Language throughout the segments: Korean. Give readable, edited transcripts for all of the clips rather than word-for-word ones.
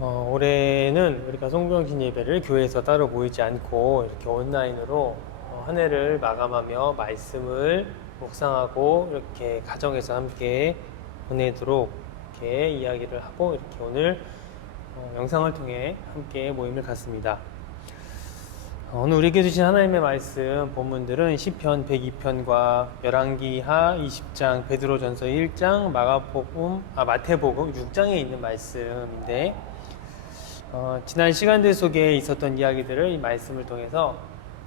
올해는 우리가 송정신 예배를 교회에서 따로 모이지 않고 이렇게 온라인으로 한 해를 마감하며 말씀을 묵상하고 이렇게 가정에서 함께 보내도록 이렇게 이야기를 하고 이렇게 오늘 영상을 통해 함께 모임을 갖습니다. 오늘 우리에게 주신 하나님의 말씀 본문들은 시편 102편과 열왕기하 20장, 베드로전서 1장, 마태복음 6장에 있는 말씀인데 지난 시간들 속에 있었던 이야기들을 이 말씀을 통해서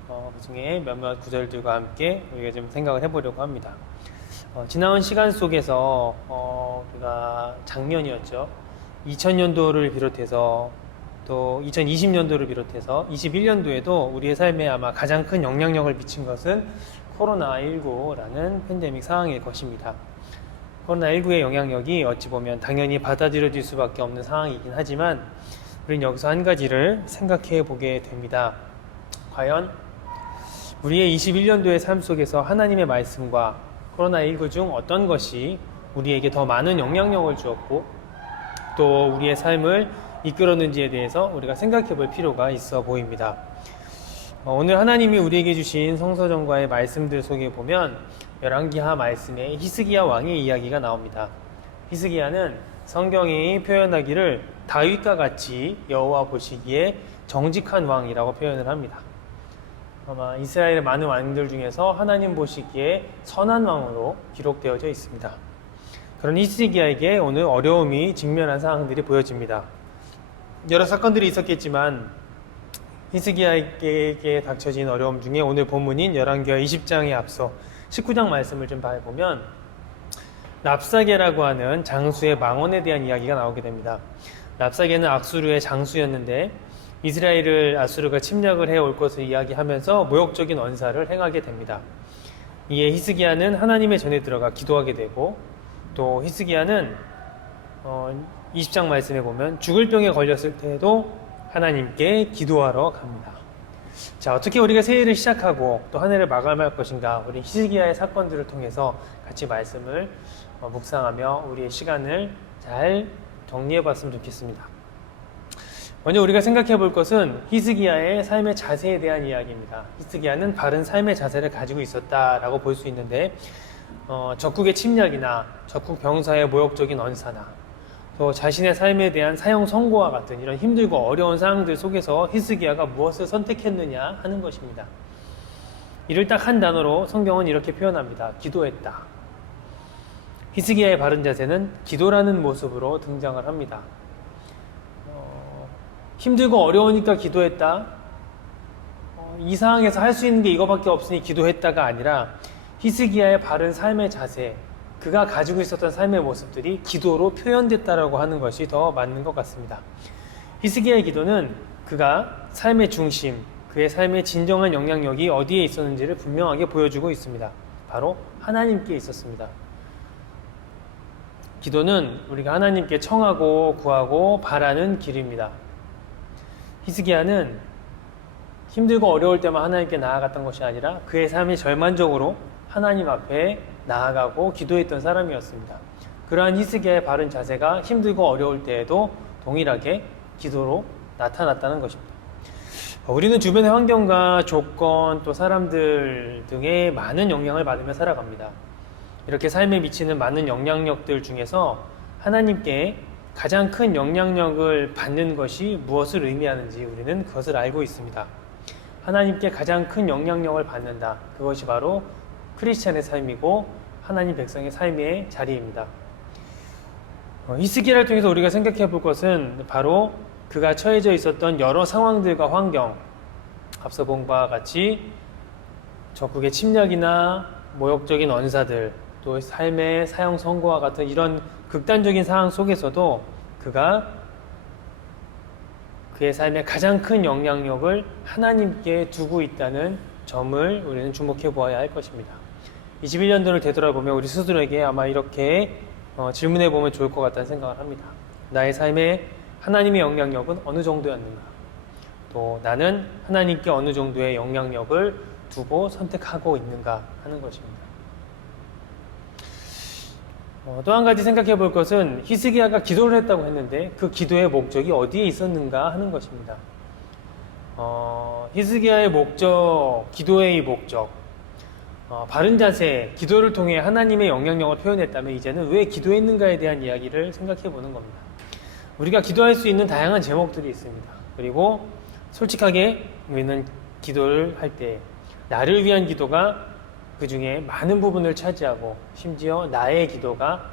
그 중에 몇몇 구절들과 함께 우리가 좀 생각을 해보려고 합니다. 지나온 시간 속에서 우리가 작년이었죠. 2000년도를 비롯해서 또 2020년도를 비롯해서 21년도에도 우리의 삶에 아마 가장 큰 영향력을 미친 것은 코로나19라는 팬데믹 상황일 것입니다. 코로나19의 영향력이 어찌 보면 당연히 받아들여질 수밖에 없는 상황이긴 하지만 우리는 여기서 한 가지를 생각해 보게 됩니다. 과연 우리의 21년도의 삶 속에서 하나님의 말씀과 코로나19 중 어떤 것이 우리에게 더 많은 영향력을 주었고 또 우리의 삶을 이끌었는지에 대해서 우리가 생각해 볼 필요가 있어 보입니다. 오늘 하나님이 우리에게 주신 성서전과의 말씀들 속에 보면 열왕기하 말씀에 히스기야 왕의 이야기가 나옵니다. 히스기야는 성경이 표현하기를 다윗과 같이 여호와 보시기에 정직한 왕이라고 표현을 합니다. 아마 이스라엘의 많은 왕들 중에서 하나님 보시기에 선한 왕으로 기록되어져 있습니다. 그런 히스기야에게 오늘 어려움이 직면한 상황들이 보여집니다. 여러 사건들이 있었겠지만 히스기야에게 닥쳐진 어려움 중에 오늘 본문인 열왕기하 20장에 앞서 19장 말씀을 좀 보면 랍사게라고 하는 장수의 망언에 대한 이야기가 나오게 됩니다. 랍사게는 악수르의 장수였는데 이스라엘을 아수르가 침략을 해올 것을 이야기하면서 모욕적인 언사를 행하게 됩니다. 이에 히스기야는 하나님의 전에 들어가 기도하게 되고 또 히스기야는 20장 말씀에 보면 죽을 병에 걸렸을 때에도 하나님께 기도하러 갑니다. 자, 어떻게 우리가 새해를 시작하고 또 한 해를 마감할 것인가, 우리 히스기야의 사건들을 통해서 같이 말씀을 묵상하며 우리의 시간을 잘 정리해 봤으면 좋겠습니다. 먼저 우리가 생각해 볼 것은 히스기야의 삶의 자세에 대한 이야기입니다. 히스기야는 바른 삶의 자세를 가지고 있었다라고 볼 수 있는데 적국의 침략이나 적국 병사의 모욕적인 언사나 또 자신의 삶에 대한 사형 선고와 같은 이런 힘들고 어려운 상황들 속에서 히스기야가 무엇을 선택했느냐 하는 것입니다. 이를 딱 한 단어로 성경은 이렇게 표현합니다. 기도했다. 히스기야의 바른 자세는 기도라는 모습으로 등장을 합니다. 힘들고 어려우니까 기도했다. 이 상황에서 할 수 있는 게 이거밖에 없으니 기도했다가 아니라 히스기야의 바른 삶의 자세, 그가 가지고 있었던 삶의 모습들이 기도로 표현됐다라고 하는 것이 더 맞는 것 같습니다. 히스기야의 기도는 그가 삶의 중심, 그의 삶의 진정한 영향력이 어디에 있었는지를 분명하게 보여주고 있습니다. 바로 하나님께 있었습니다. 기도는 우리가 하나님께 청하고 구하고 바라는 길입니다. 히스기야는 힘들고 어려울 때만 하나님께 나아갔던 것이 아니라 그의 삶이 절만적으로 하나님 앞에 나아가고 기도했던 사람이었습니다. 그러한 히스기야의 바른 자세가 힘들고 어려울 때에도 동일하게 기도로 나타났다는 것입니다. 우리는 주변의 환경과 조건 또 사람들 등의 많은 영향을 받으며 살아갑니다. 이렇게 삶에 미치는 많은 영향력들 중에서 하나님께 가장 큰 영향력을 받는 것이 무엇을 의미하는지 우리는 그것을 알고 있습니다. 하나님께 가장 큰 영향력을 받는다. 그것이 바로 크리스찬의 삶이고 하나님 백성의 삶의 자리입니다. 히스기야를 통해서 우리가 생각해 볼 것은 바로 그가 처해져 있었던 여러 상황들과 환경, 앞서 본 바와 같이 적국의 침략이나 모욕적인 언사들, 또 삶의 사형 선고와 같은 이런 극단적인 상황 속에서도 그가 그의 삶에 가장 큰 영향력을 하나님께 두고 있다는 점을 우리는 주목해 보아야 할 것입니다. 21년도를 되돌아보면 우리 스스로에게 아마 이렇게 질문해 보면 좋을 것 같다는 생각을 합니다. 나의 삶에 하나님의 영향력은 어느 정도였는가? 또 나는 하나님께 어느 정도의 영향력을 두고 선택하고 있는가 하는 것입니다. 또 한 가지 생각해 볼 것은 히스기야가 기도를 했다고 했는데 그 기도의 목적이 어디에 있었는가 하는 것입니다. 히스기야의 목적, 기도의 목적, 바른 자세, 기도를 통해 하나님의 영향력을 표현했다면 이제는 왜 기도했는가에 대한 이야기를 생각해 보는 겁니다. 우리가 기도할 수 있는 다양한 제목들이 있습니다. 그리고 솔직하게 우리는 기도를 할 때 나를 위한 기도가 그 중에 많은 부분을 차지하고 심지어 나의 기도가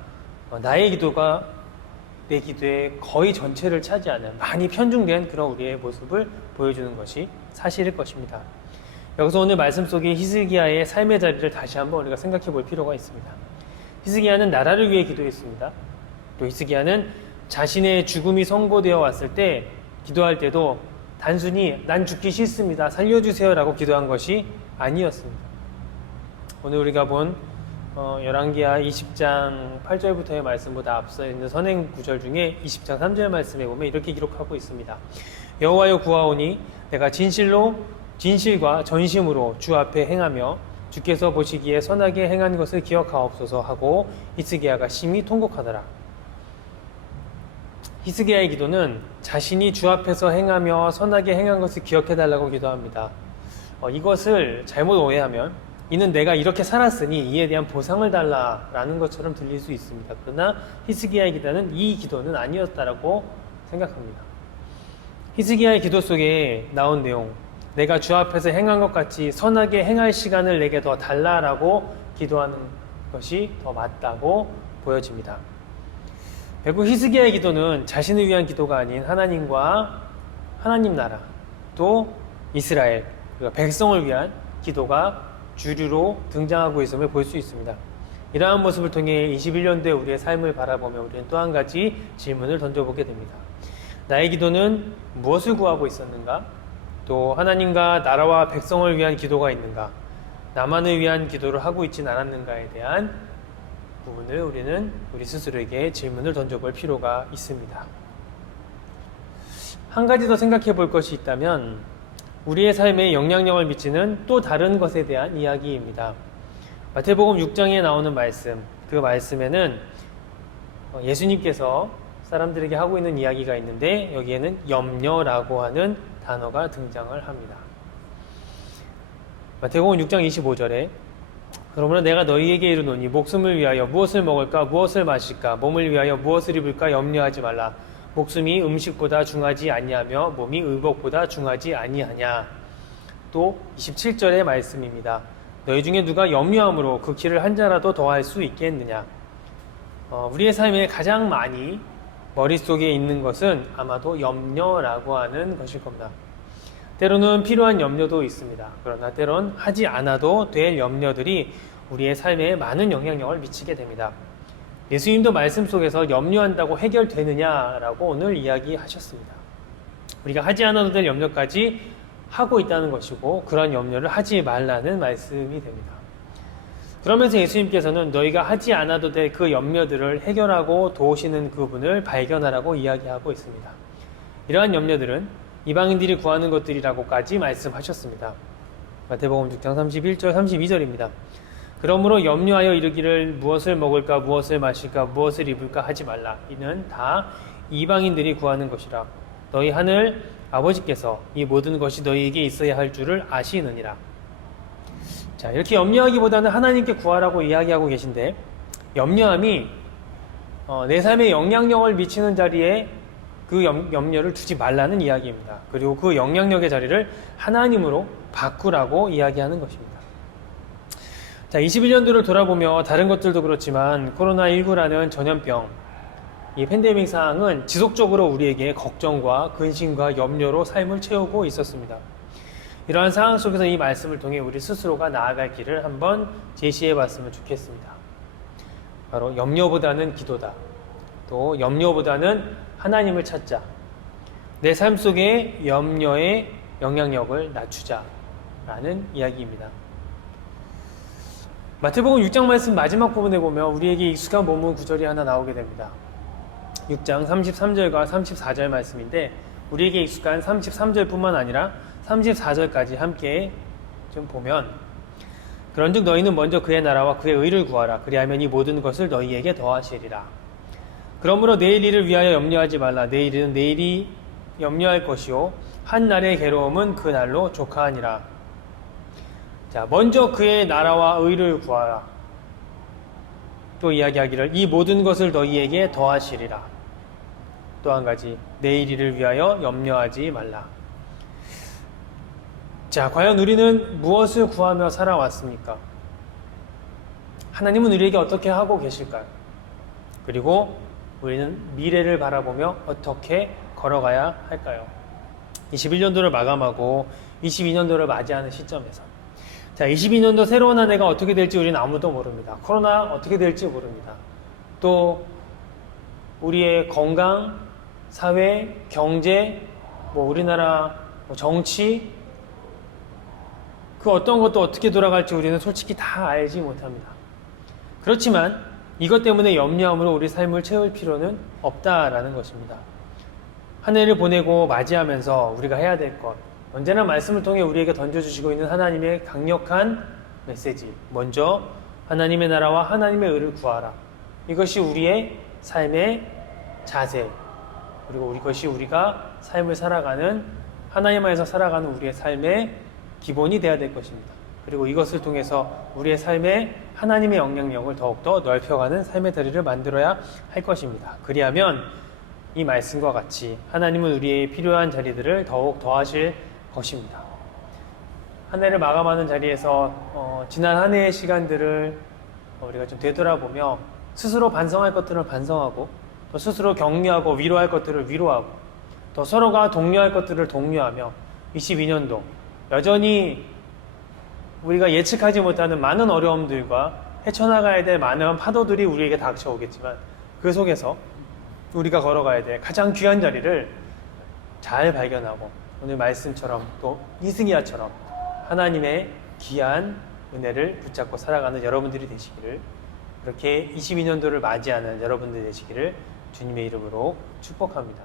내 기도의 거의 전체를 차지하는 많이 편중된 그런 우리의 모습을 보여주는 것이 사실일 것입니다. 여기서 오늘 말씀 속에 히스기야의 삶의 자리를 다시 한번 우리가 생각해 볼 필요가 있습니다. 히스기야는 나라를 위해 기도했습니다. 또 히스기야는 자신의 죽음이 선고되어 왔을 때 기도할 때도 단순히 난 죽기 싫습니다. 살려주세요 라고 기도한 것이 아니었습니다. 오늘 우리가 본 열왕기하 20장 8절부터의 말씀보다 앞서 있는 선행 구절 중에 20장 3절 말씀에 보면 이렇게 기록하고 있습니다. 여호와여 구하오니 내가 진실과 전심으로 주 앞에 행하며 주께서 보시기에 선하게 행한 것을 기억하옵소서 하고 히스기야가 심히 통곡하더라. 히스기야의 기도는 자신이 주 앞에서 행하며 선하게 행한 것을 기억해달라고 기도합니다. 이것을 잘못 오해하면 이는 내가 이렇게 살았으니 이에 대한 보상을 달라라는 것처럼 들릴 수 있습니다. 그러나 히스기야의 기도는 이 기도는 아니었다라고 생각합니다. 히스기야의 기도 속에 나온 내용, 내가 주 앞에서 행한 것 같이 선하게 행할 시간을 내게 더 달라라고 기도하는 것이 더 맞다고 보여집니다. 결국 히스기야의 기도는 자신을 위한 기도가 아닌 하나님과 하나님 나라, 또 이스라엘, 그리고 백성을 위한 기도가 주류로 등장하고 있음을 볼 수 있습니다. 이러한 모습을 통해 21년도에 우리의 삶을 바라보며 우리는 또 한 가지 질문을 던져보게 됩니다. 나의 기도는 무엇을 구하고 있었는가? 또 하나님과 나라와 백성을 위한 기도가 있는가? 나만을 위한 기도를 하고 있진 않았는가에 대한 부분을 우리는 우리 스스로에게 질문을 던져볼 필요가 있습니다. 한 가지 더 생각해 볼 것이 있다면 우리의 삶에 영향력을 미치는 또 다른 것에 대한 이야기입니다. 마태복음 6장에 나오는 말씀, 그 말씀에는 예수님께서 사람들에게 하고 있는 이야기가 있는데 여기에는 염려라고 하는 단어가 등장을 합니다. 마태복음 6장 25절에 그러므로 내가 너희에게 이르노니 목숨을 위하여 무엇을 먹을까 무엇을 마실까 몸을 위하여 무엇을 입을까 염려하지 말라. 목숨이 음식보다 중하지 아니하며 몸이 의복보다 중하지 아니하냐. 또 27절의 말씀입니다. 너희 중에 누가 염려함으로 그 길을 한 자라도 더할 수 있겠느냐. 우리의 삶에 가장 많이 머릿속에 있는 것은 아마도 염려라고 하는 것일 겁니다. 때로는 필요한 염려도 있습니다. 그러나 때론 하지 않아도 될 염려들이 우리의 삶에 많은 영향력을 미치게 됩니다. 예수님도 말씀 속에서 염려한다고 해결되느냐라고 오늘 이야기하셨습니다. 우리가 하지 않아도 될 염려까지 하고 있다는 것이고 그런 염려를 하지 말라는 말씀이 됩니다. 그러면서 예수님께서는 너희가 하지 않아도 될 그 염려들을 해결하고 도우시는 그분을 발견하라고 이야기하고 있습니다. 이러한 염려들은 이방인들이 구하는 것들이라고까지 말씀하셨습니다. 마태복음 6장 31절 32절입니다. 그러므로 염려하여 이르기를 무엇을 먹을까 무엇을 마실까 무엇을 입을까 하지 말라. 이는 다 이방인들이 구하는 것이라. 너희 하늘 아버지께서 이 모든 것이 너희에게 있어야 할 줄을 아시느니라. 자, 이렇게 염려하기보다는 하나님께 구하라고 이야기하고 계신데 염려함이 내 삶에 영향력을 미치는 자리에 그 염려를 두지 말라는 이야기입니다. 그리고 그 영향력의 자리를 하나님으로 바꾸라고 이야기하는 것입니다. 자, 21년도를 돌아보며 다른 것들도 그렇지만 코로나19라는 전염병, 이 팬데믹 상황은 지속적으로 우리에게 걱정과 근심과 염려로 삶을 채우고 있었습니다. 이러한 상황 속에서 이 말씀을 통해 우리 스스로가 나아갈 길을 한번 제시해 봤으면 좋겠습니다. 바로 염려보다는 기도다. 또 염려보다는 하나님을 찾자. 내 삶 속에 염려의 영향력을 낮추자라는 이야기입니다. 마태복음 6장 말씀 마지막 부분에 보면 우리에게 익숙한 본문 구절이 하나 나오게 됩니다. 6장 33절과 34절 말씀인데 우리에게 익숙한 33절뿐만 아니라 34절까지 함께 좀 보면 그런즉 너희는 먼저 그의 나라와 그의 의를 구하라. 그리하면 이 모든 것을 너희에게 더하시리라. 그러므로 내일 일을 위하여 염려하지 말라. 내일은 내일이 염려할 것이요 한 날의 괴로움은 그 날로 족하니라. 자, 먼저 그의 나라와 의를 구하라. 또 이야기하기를 이 모든 것을 너희에게 더하시리라. 또 한 가지, 내일 일을 위하여 염려하지 말라. 자, 과연 우리는 무엇을 구하며 살아왔습니까? 하나님은 우리에게 어떻게 하고 계실까요? 그리고 우리는 미래를 바라보며 어떻게 걸어가야 할까요? 21년도를 마감하고 22년도를 맞이하는 시점에서, 자, 22년도 새로운 한 해가 어떻게 될지 우리는 아무도 모릅니다. 코로나 어떻게 될지 모릅니다. 또 우리의 건강, 사회, 경제, 우리나라 정치, 그 어떤 것도 어떻게 돌아갈지 우리는 솔직히 다 알지 못합니다. 그렇지만 이것 때문에 염려함으로 우리 삶을 채울 필요는 없다라는 것입니다. 한 해를 보내고 맞이하면서 우리가 해야 될 것, 언제나 말씀을 통해 우리에게 던져주시고 있는 하나님의 강력한 메시지, 먼저 하나님의 나라와 하나님의 의를 구하라. 이것이 우리의 삶의 자세, 그리고 이것이 우리가 삶을 살아가는, 하나님 안에서 살아가는 우리의 삶의 기본이 되어야 될 것입니다. 그리고 이것을 통해서 우리의 삶에 하나님의 영향력을 더욱더 넓혀가는 삶의 다리를 만들어야 할 것입니다. 그리하면 이 말씀과 같이 하나님은 우리의 필요한 자리들을 더욱 더하실 것입니다. 한 해를 마감하는 자리에서 지난 한 해의 시간들을 우리가 좀 되돌아보며 스스로 반성할 것들을 반성하고, 또 스스로 격려하고 위로할 것들을 위로하고, 또 서로가 독려할 것들을 독려하며 22년도 여전히 우리가 예측하지 못하는 많은 어려움들과 헤쳐나가야 될 많은 파도들이 우리에게 닥쳐오겠지만, 그 속에서 우리가 걸어가야 될 가장 귀한 자리를 잘 발견하고, 오늘 말씀처럼 또 이승야처럼 하나님의 귀한 은혜를 붙잡고 살아가는 여러분들이 되시기를, 그렇게 22년도를 맞이하는 여러분들 되시기를 주님의 이름으로 축복합니다.